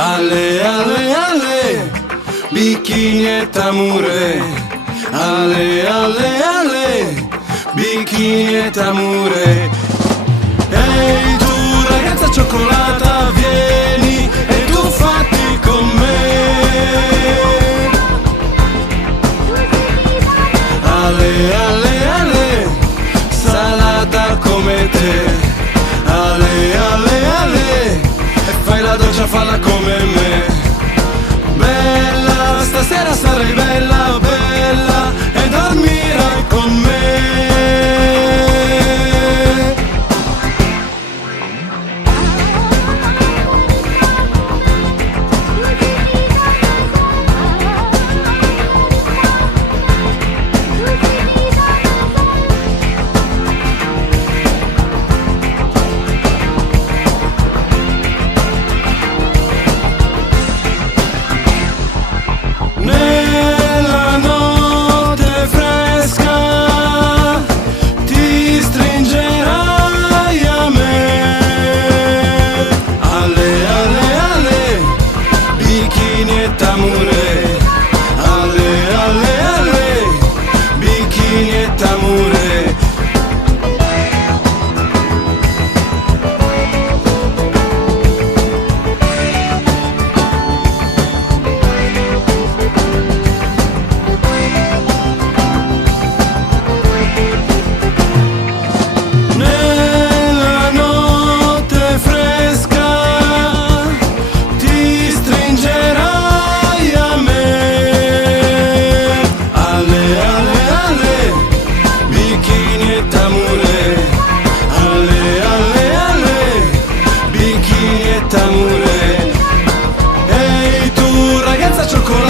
Ale, ale, ale, bikini e tamure. Ale, ale, ale, bikini e tamure. Ehi tu ragazza cioccolata, vieni e tu fatti con me. Ale, ale, ale, salata come te. Ale, ale, ale, e fai la doccia, falla come me. Bella, stasera sarai bella, bella, e dormirai con me. Nella notte fresca ti stringerai a me. Ale, ale, ale, bikini e tamure. Ale, ale, ale, bikini e tamure. Nella notte fresca ti stringerai a me. Ale, ale, ale, bikini e tamure. Ale, ale, ale, bikini e tamure. Ehi tu ragazza cioccolata,